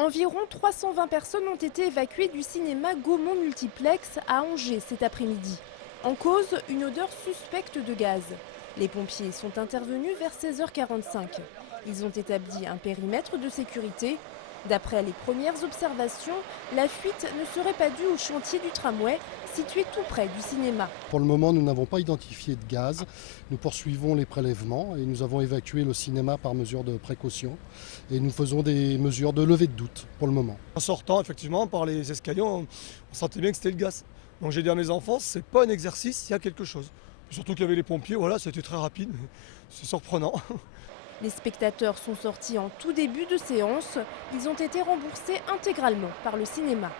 Environ 320 personnes ont été évacuées du cinéma Gaumont Multiplex à Angers cet après-midi. En cause, une odeur suspecte de gaz. Les pompiers sont intervenus vers 16h45. Ils ont établi un périmètre de sécurité. D'après les premières observations, la fuite ne serait pas due au chantier du tramway, situé tout près du cinéma. Pour le moment, nous n'avons pas identifié de gaz. Nous poursuivons les prélèvements et nous avons évacué le cinéma par mesure de précaution. Et nous faisons des mesures de levée de doute pour le moment. En sortant, effectivement, par les escaliers, on sentait bien que c'était le gaz. Donc j'ai dit à mes enfants, c'est pas un exercice, il y a quelque chose. Surtout qu'il y avait les pompiers, voilà, c'était très rapide, c'est surprenant. Les spectateurs sont sortis en tout début de séance. Ils ont été remboursés intégralement par le cinéma.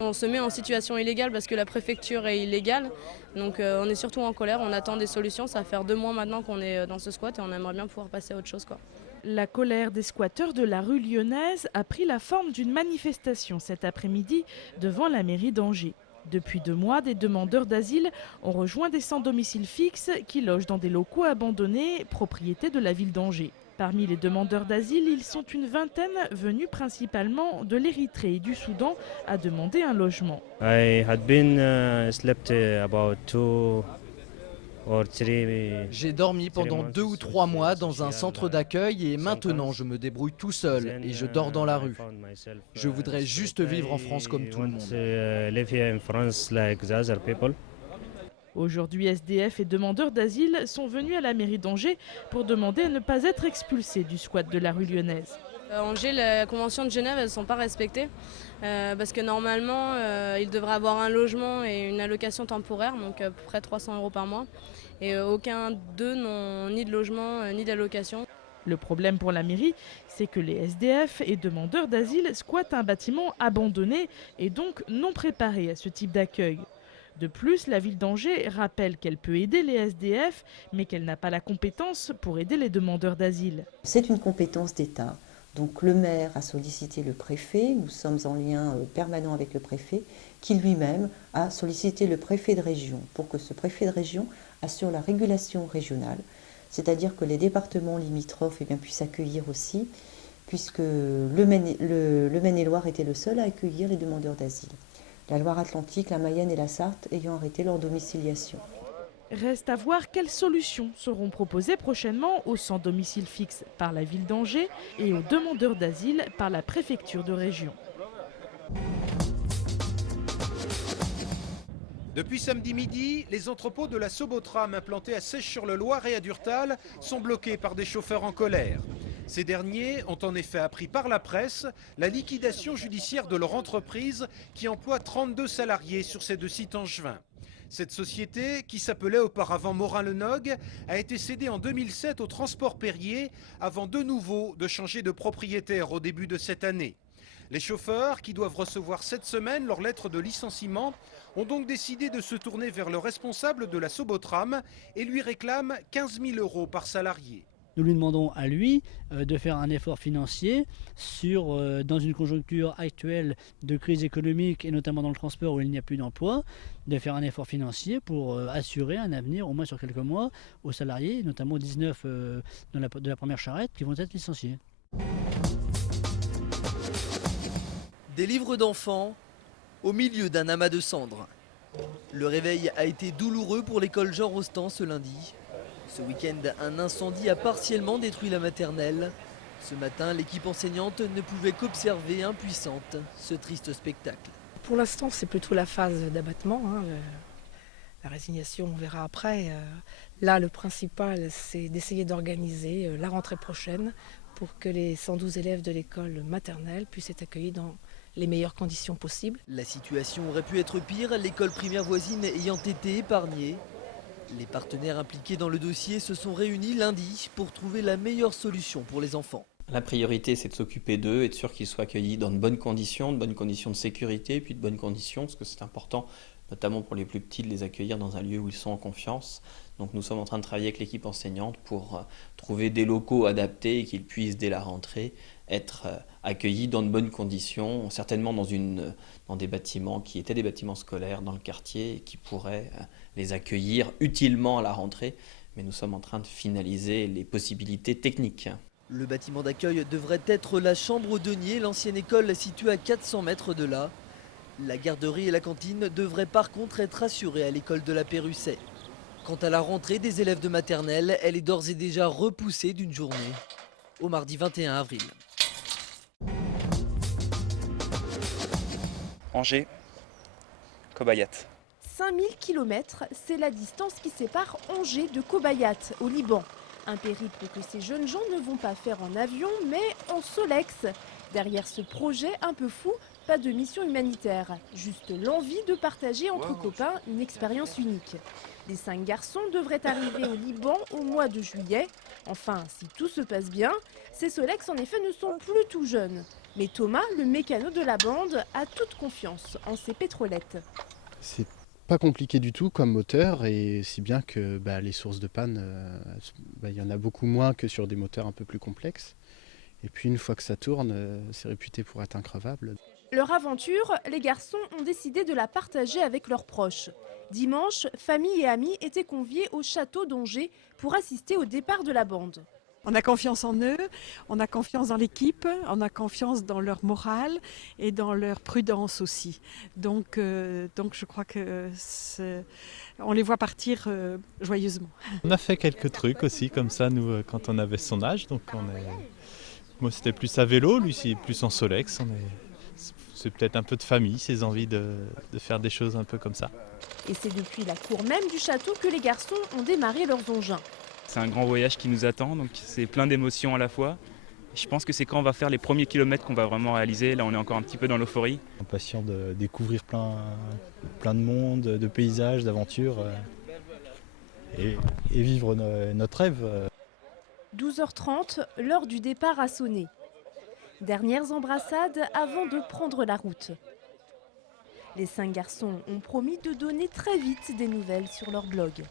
On se met en situation illégale parce que la préfecture est illégale. Donc on est surtout en colère, on attend des solutions. Ça va faire 2 mois maintenant qu'on est dans ce squat et on aimerait bien pouvoir passer à autre chose, quoi. La colère des squatteurs de la rue Lyonnaise a pris la forme d'une manifestation cet après-midi devant la mairie d'Angers. Depuis 2 mois, des demandeurs d'asile ont rejoint des sans-domicile fixe qui logent dans des locaux abandonnés, propriété de la ville d'Angers. Parmi les demandeurs d'asile, ils sont une vingtaine venus principalement de l'Érythrée et du Soudan à demander un logement. J'ai dormi pendant 2 ou 3 mois dans un centre d'accueil et maintenant je me débrouille tout seul et je dors dans la rue. Je voudrais juste vivre en France comme tout le monde. Aujourd'hui, SDF et demandeurs d'asile sont venus à la mairie d'Angers pour demander à ne pas être expulsés du squat de la rue Lyonnaise. Angers, la convention de Genève, elles ne sont pas respectées parce que normalement, ils devraient avoir un logement et une allocation temporaire, donc à peu près 300 € par mois. Et aucun d'eux n'ont ni de logement ni d'allocation. Le problème pour la mairie, c'est que les SDF et demandeurs d'asile squattent un bâtiment abandonné et donc non préparé à ce type d'accueil. De plus, la ville d'Angers rappelle qu'elle peut aider les SDF, mais qu'elle n'a pas la compétence pour aider les demandeurs d'asile. C'est une compétence d'État. Donc le maire a sollicité le préfet, nous sommes en lien permanent avec le préfet, qui lui-même a sollicité le préfet de région pour que ce préfet de région assure la régulation régionale, c'est-à-dire que les départements limitrophes puissent accueillir aussi, puisque le Maine-et-Loire était le seul à accueillir les demandeurs d'asile. La Loire-Atlantique, la Mayenne et la Sarthe ayant arrêté leur domiciliation. Reste à voir quelles solutions seront proposées prochainement aux sans-domicile fixe par la ville d'Angers et aux demandeurs d'asile par la préfecture de région. Depuis samedi midi, les entrepôts de la Sobotram implantés à Seiches-sur-le-Loir et à Durtal sont bloqués par des chauffeurs en colère. Ces derniers ont en effet appris par la presse la liquidation judiciaire de leur entreprise qui emploie 32 salariés sur ces 2 sites angevins. Cette société, qui s'appelait auparavant Morin-le-Nogue, a été cédée en 2007 au Transport Perrier avant de nouveau de changer de propriétaire au début de cette année. Les chauffeurs, qui doivent recevoir cette semaine leur lettre de licenciement, ont donc décidé de se tourner vers le responsable de la Sobotram et lui réclament 15 000 € par salarié. Nous lui demandons à lui de faire un effort financier dans une conjoncture actuelle de crise économique et notamment dans le transport où il n'y a plus d'emploi, de faire un effort financier pour assurer un avenir au moins sur quelques mois aux salariés, notamment aux 19 de la première charrette qui vont être licenciés. Des livres d'enfants au milieu d'un amas de cendres. Le réveil a été douloureux pour l'école Jean Rostand ce lundi. Ce week-end, un incendie a partiellement détruit la maternelle. Ce matin, l'équipe enseignante ne pouvait qu'observer impuissante ce triste spectacle. Pour l'instant, c'est plutôt la phase d'abattement. La résignation, on verra après. Là, le principal, c'est d'essayer d'organiser la rentrée prochaine pour que les 112 élèves de l'école maternelle puissent être accueillis dans les meilleures conditions possibles. La situation aurait pu être pire, l'école primaire voisine ayant été épargnée. Les partenaires impliqués dans le dossier se sont réunis lundi pour trouver la meilleure solution pour les enfants. La priorité, c'est de s'occuper d'eux, être sûr qu'ils soient accueillis dans de bonnes conditions de sécurité, et puis de bonnes conditions, parce que c'est important, notamment pour les plus petits, de les accueillir dans un lieu où ils sont en confiance. Donc nous sommes en train de travailler avec l'équipe enseignante pour trouver des locaux adaptés et qu'ils puissent, dès la rentrée, être accueillis dans de bonnes conditions, certainement dans des bâtiments qui étaient des bâtiments scolaires dans le quartier et qui pourraient les accueillir utilement à la rentrée. Mais nous sommes en train de finaliser les possibilités techniques. Le bâtiment d'accueil devrait être la chambre Denier, l'ancienne école située à 400 mètres de là. La garderie et la cantine devraient par contre être assurées à l'école de la Pérusset. Quant à la rentrée des élèves de maternelle, elle est d'ores et déjà repoussée d'une journée, au mardi 21 avril. Angers, Kobayat. 5000 km, c'est la distance qui sépare Angers de Kobayat, au Liban. Un périple que ces jeunes gens ne vont pas faire en avion, mais en Solex. Derrière ce projet un peu fou, pas de mission humanitaire, juste l'envie de partager entre copains une expérience unique. Les 5 garçons devraient arriver au Liban au mois de juillet. Enfin, si tout se passe bien, ces Solex en effet ne sont plus tout jeunes. Mais Thomas, le mécano de la bande, a toute confiance en ses pétrolettes. C'est pas compliqué du tout comme moteur, et si bien que les sources de panne, il y en a beaucoup moins que sur des moteurs un peu plus complexes. Et puis une fois que ça tourne, c'est réputé pour être increvable. Leur aventure, les garçons ont décidé de la partager avec leurs proches. Dimanche, famille et amis étaient conviés au château d'Angers pour assister au départ de la bande. On a confiance en eux, on a confiance dans l'équipe, on a confiance dans leur morale et dans leur prudence aussi. Donc je crois que on les voit partir joyeusement. On a fait quelques trucs aussi comme ça, nous, quand on avait son âge. Donc moi c'était plus à vélo, lui c'est plus en Solex. C'est peut-être un peu de famille, ses envies de faire des choses un peu comme ça. Et c'est depuis la cour même du château que les garçons ont démarré leurs engins. C'est un grand voyage qui nous attend, donc c'est plein d'émotions à la fois. Je pense que c'est quand on va faire les premiers kilomètres qu'on va vraiment réaliser. Là, on est encore un petit peu dans l'euphorie. Impatient de découvrir plein de monde, de paysages, d'aventures et vivre notre rêve. 12h30, l'heure du départ a sonné. Dernières embrassades avant de prendre la route. Les 5 garçons ont promis de donner très vite des nouvelles sur leur blog.